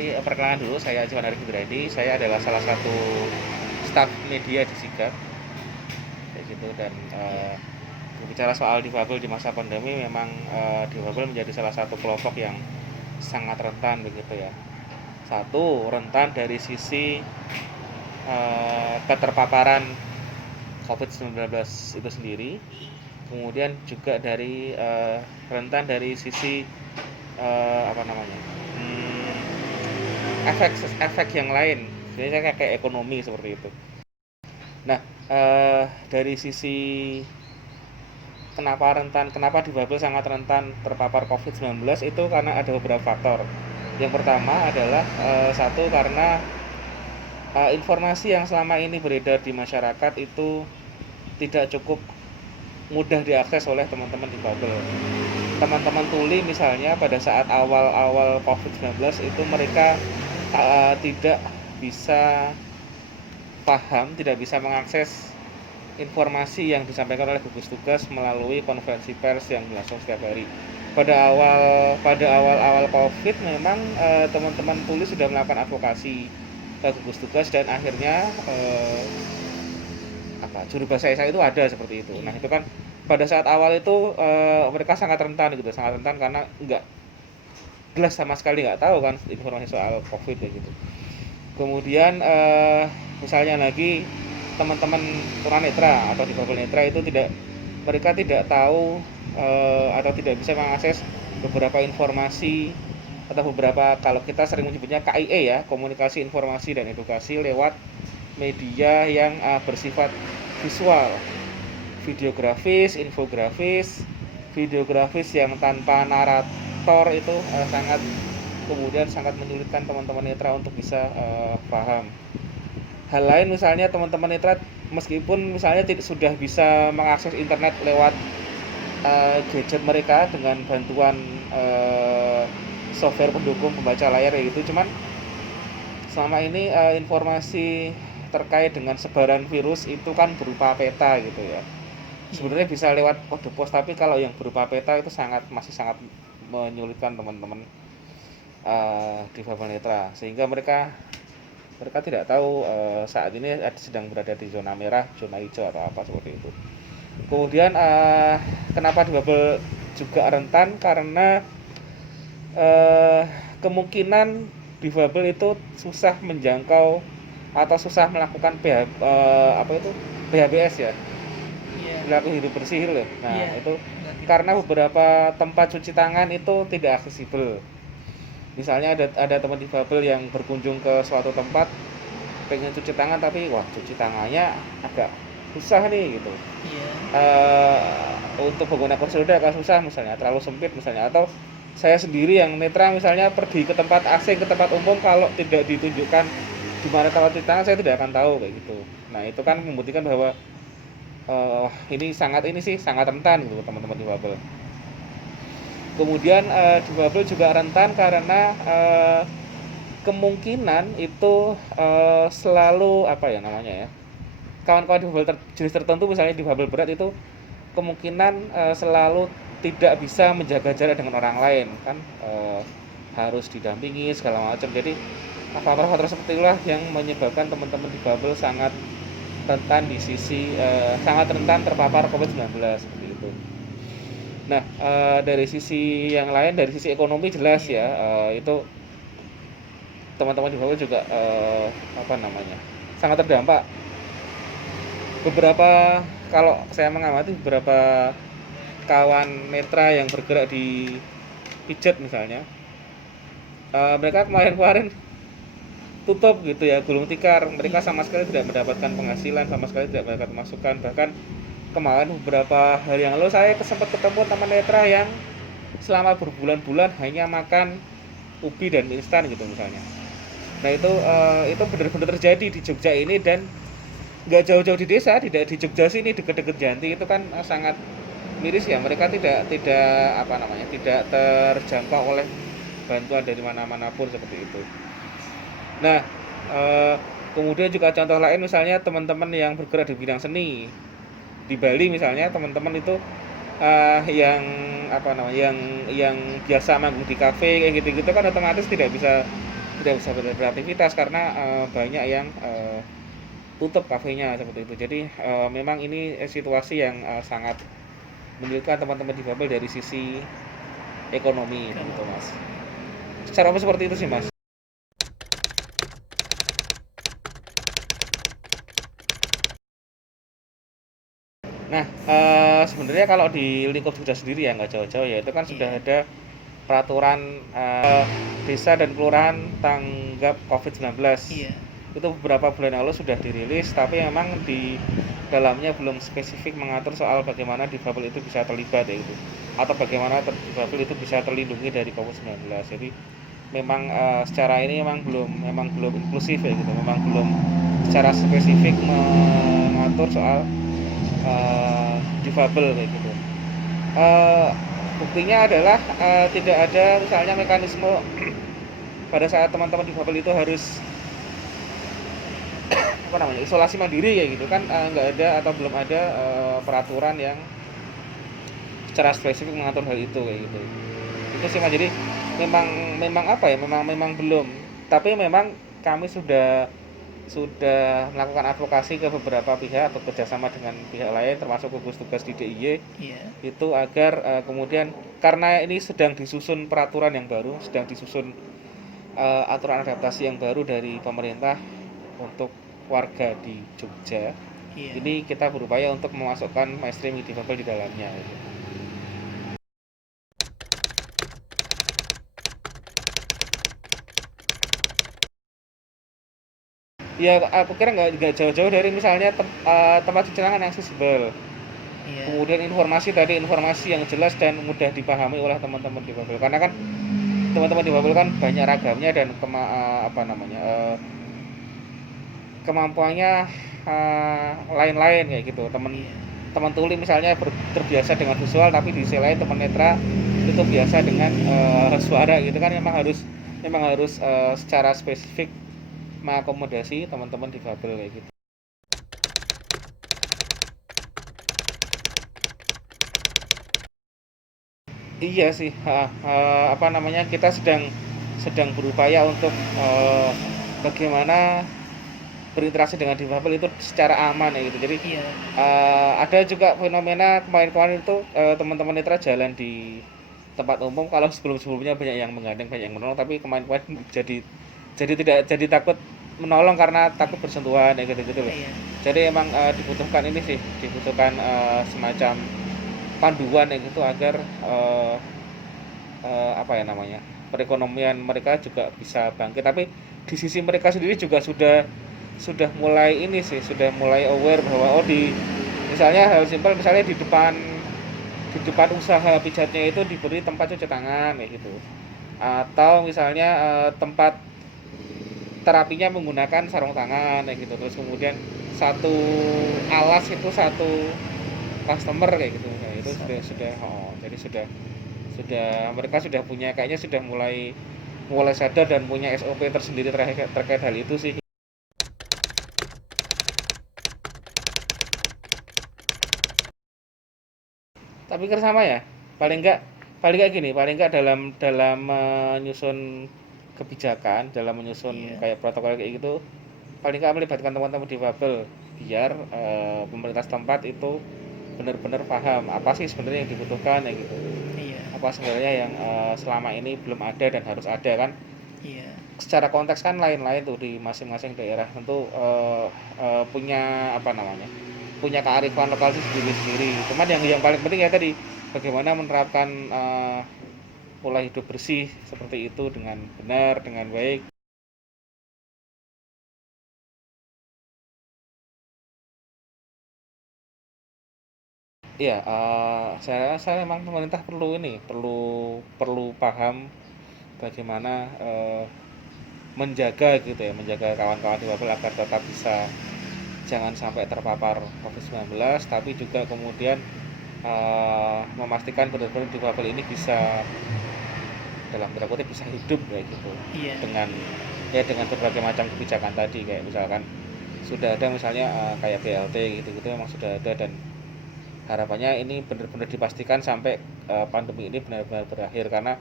Perkenalan dulu, saya Johan Arif Fitradi. Saya adalah salah satu staf media di Sigap, kayak gitu. Dan berbicara soal difabel di masa pandemi, memang difabel menjadi salah satu kelompok yang sangat rentan, begitu ya. Satu, rentan dari sisi keterpaparan COVID-19 itu sendiri. Kemudian juga dari rentan dari sisi apa namanya? Efek yang lain, sebenarnya kayak ekonomi seperti itu. Nah, dari sisi kenapa difabel sangat rentan terpapar COVID-19 itu karena ada beberapa faktor. Yang pertama adalah satu, karena informasi yang selama ini beredar di masyarakat itu tidak cukup mudah diakses oleh teman-teman difabel. Teman-teman tuli misalnya pada saat awal-awal COVID-19 itu mereka tidak bisa paham, tidak bisa mengakses informasi yang disampaikan oleh gugus tugas melalui konferensi pers yang berlangsung setiap hari. Pada awal Covid memang teman-teman tuli sudah melakukan advokasi ke gugus tugas, dan akhirnya juru bahasa isyarat itu ada seperti itu. Nah, itu kan pada saat awal itu mereka sangat rentan gitu, sangat rentan karena nggak jelas sama sekali, nggak tahu kan informasi soal Covid gitu. Kemudian misalnya lagi teman-teman tunanetra atau difabel netra itu mereka tidak tahu atau tidak bisa mengakses beberapa informasi atau beberapa, kalau kita sering menyebutnya KIE ya, komunikasi informasi dan edukasi lewat media yang bersifat visual, videografis, infografis, videografis yang tanpa narator itu sangat menyulitkan teman-teman netra untuk bisa paham. Hal lain misalnya teman-teman netra meskipun misalnya sudah bisa mengakses internet lewat gadget mereka dengan bantuan software pendukung pembaca layar gitu, cuman selama ini informasi terkait dengan sebaran virus itu kan berupa peta gitu ya. Sebenarnya bisa lewat kode pos, tapi kalau yang berupa peta itu masih sangat menyulitkan teman-teman difabel netra, sehingga mereka tidak tahu saat ini sedang berada di zona merah, zona hijau atau apa seperti itu. Kemudian kenapa difabel juga rentan, karena kemungkinan difabel itu susah menjangkau atau susah melakukan PHBS ya, perilaku hidup bersih loh. Nah, itu karena beberapa tempat cuci tangan itu tidak aksesibel. Misalnya ada teman difabel yang berkunjung ke suatu tempat, pengen cuci tangan tapi cuci tangannya agak susah nih gitu. Untuk menggunakan kursi roda agak susah misalnya, terlalu sempit misalnya. Atau saya sendiri yang netra misalnya pergi ke tempat asing, ke tempat umum, kalau tidak ditunjukkan di mana tempat cuci tangan saya tidak akan tahu kayak gitu. Nah, itu kan membuktikan bahwa ini sangat rentan gitu teman-teman difabel. Kemudian difabel juga rentan karena kemungkinan itu selalu kawan-kawan difabel jenis tertentu, misalnya difabel berat itu kemungkinan selalu tidak bisa menjaga jarak dengan orang lain kan, harus didampingi segala macam. Jadi faktor-faktor seperti itulah yang menyebabkan teman-teman difabel sangat rentan terpapar COVID-19 seperti itu. Nah, dari sisi yang lain, dari sisi ekonomi jelas ya, itu teman-teman difabel juga sangat terdampak. Kalau saya mengamati beberapa kawan netra yang bergerak di pijat misalnya, mereka kemarin tutup gitu ya, gulung tikar. Mereka sama sekali tidak mendapatkan penghasilan, sama sekali tidak mendapatkan masukan. Bahkan kemarin beberapa hari yang lalu saya sempat ketemu teman netra yang selama berbulan-bulan hanya makan ubi dan mie instan gitu misalnya. Nah, itu benar-benar terjadi di Jogja ini, dan nggak jauh-jauh di desa, tidak di Jogja sini, deket-deket Janti itu kan sangat miris ya. Mereka tidak terjangkau oleh bantuan dari mana-mana pun seperti itu. Nah, kemudian juga contoh lain misalnya teman-teman yang bergerak di bidang seni di Bali misalnya, teman-teman itu yang biasa manggung di kafe kayak gitu-gitu kan otomatis tidak bisa tidak bisa beraktivitas karena banyak yang tutup kafenya seperti itu. Jadi memang ini situasi yang sangat menyulitkan teman-teman difabel dari sisi ekonomi gitu mas. Secara umum seperti itu sih mas. Nah sebenarnya kalau di lingkup sudah sendiri ya nggak jauh-jauh ya itu kan sudah ada peraturan desa dan kelurahan tanggap COVID-19. Itu beberapa bulan lalu sudah dirilis, tapi memang di dalamnya belum spesifik mengatur soal bagaimana difabel itu bisa terlibat ya itu, atau bagaimana difabel itu bisa terlindungi dari COVID-19. Jadi memang secara ini memang belum inklusif ya gitu, memang belum secara spesifik mengatur soal difabel kayak gitu. Uh, Buktinya adalah tidak ada misalnya mekanisme pada saat teman-teman difabel itu harus apa namanya isolasi mandiri ya gitu kan, nggak ada atau belum ada peraturan yang secara spesifik mengatur hal itu kayak gitu. Itu sih mas. Jadi memang memang apa ya memang belum, tapi memang kami sudah melakukan advokasi ke beberapa pihak, bekerjasama dengan pihak lain termasuk gugus tugas di DIY itu agar kemudian karena ini sedang disusun peraturan yang baru, sedang disusun aturan adaptasi yang baru dari pemerintah untuk warga di Jogja. Ini kita berupaya untuk memasukkan mainstream difabel di dalamnya gitu. Ya aku kira nggak jauh-jauh dari misalnya tempat cuci tangan yang accessible. Kemudian informasi yang jelas dan mudah dipahami oleh teman-teman difabel. Karena kan teman-teman difabel kan banyak ragamnya dan kemampuannya lain-lain kayak gitu. Teman tuli misalnya terbiasa dengan visual, tapi di sisi lain teman netra itu biasa dengan suara gitu kan, memang harus secara spesifik mengakomodasi teman-teman difabel kayak gitu. Iya sih, apa namanya kita sedang berupaya untuk bagaimana berinteraksi dengan difabel itu secara aman ya gitu. Jadi ada juga fenomena kemarin-kemarin itu teman-teman netra jalan di tempat umum, kalau sebelum-sebelumnya banyak yang menggandeng, banyak yang menolong, tapi kemarin-kemarin jadi takut menolong karena takut bersentuhan ya gitu loh. Jadi emang dibutuhkan semacam panduan ya gitu agar apa ya namanya perekonomian mereka juga bisa bangkit. Tapi di sisi mereka sendiri juga sudah mulai aware bahwa misalnya hal simpel, misalnya di depan usaha pijatnya itu diberi tempat cuci tangan kayak gitu, atau misalnya tempat terapinya menggunakan sarung tangan kayak gitu, terus kemudian satu alas itu satu customer kayak gitu. Nah, itu jadi sudah mereka sudah punya, kayaknya sudah mulai sadar dan punya SOP tersendiri terkait hal itu sih. Tapi kan sama ya, paling enggak gini, paling enggak dalam menyusun kebijakan, dalam menyusun kayak protokol kayak gitu, paling enggak melibatkan teman-teman difabel biar pemerintah setempat itu benar-benar paham apa sih sebenarnya yang dibutuhkan ya gitu, apa sebenarnya yang selama ini belum ada dan harus ada kan. Secara konteks kan lain-lain tuh di masing-masing daerah, tentu punya apa namanya punya kearifan lokal sendiri-sendiri. Cuman yang paling penting ya tadi bagaimana menerapkan pola hidup bersih seperti itu dengan benar, dengan baik. Iya, saya rasa memang pemerintah perlu paham bagaimana menjaga kawan-kawan difabel agar tetap bisa jangan sampai terpapar COVID-19, tapi juga kemudian memastikan benar-benar difabel ini bisa dalam tanda kutip bisa hidup kayak gitu dengan berbagai macam kebijakan tadi, kayak misalkan sudah ada misalnya kayak BLT gitu-gitu memang sudah ada, dan harapannya ini benar-benar dipastikan sampai pandemi ini benar-benar berakhir, karena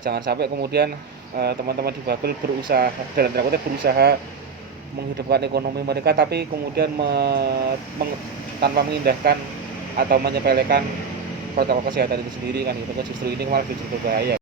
jangan sampai kemudian teman-teman difabel berusaha, dalam tanda kutip berusaha menghidupkan ekonomi mereka, tapi kemudian tanpa mengindahkan atau menyepelekan protokol kesehatan itu sendiri kan gitu kan, justru ini malah justru berbahaya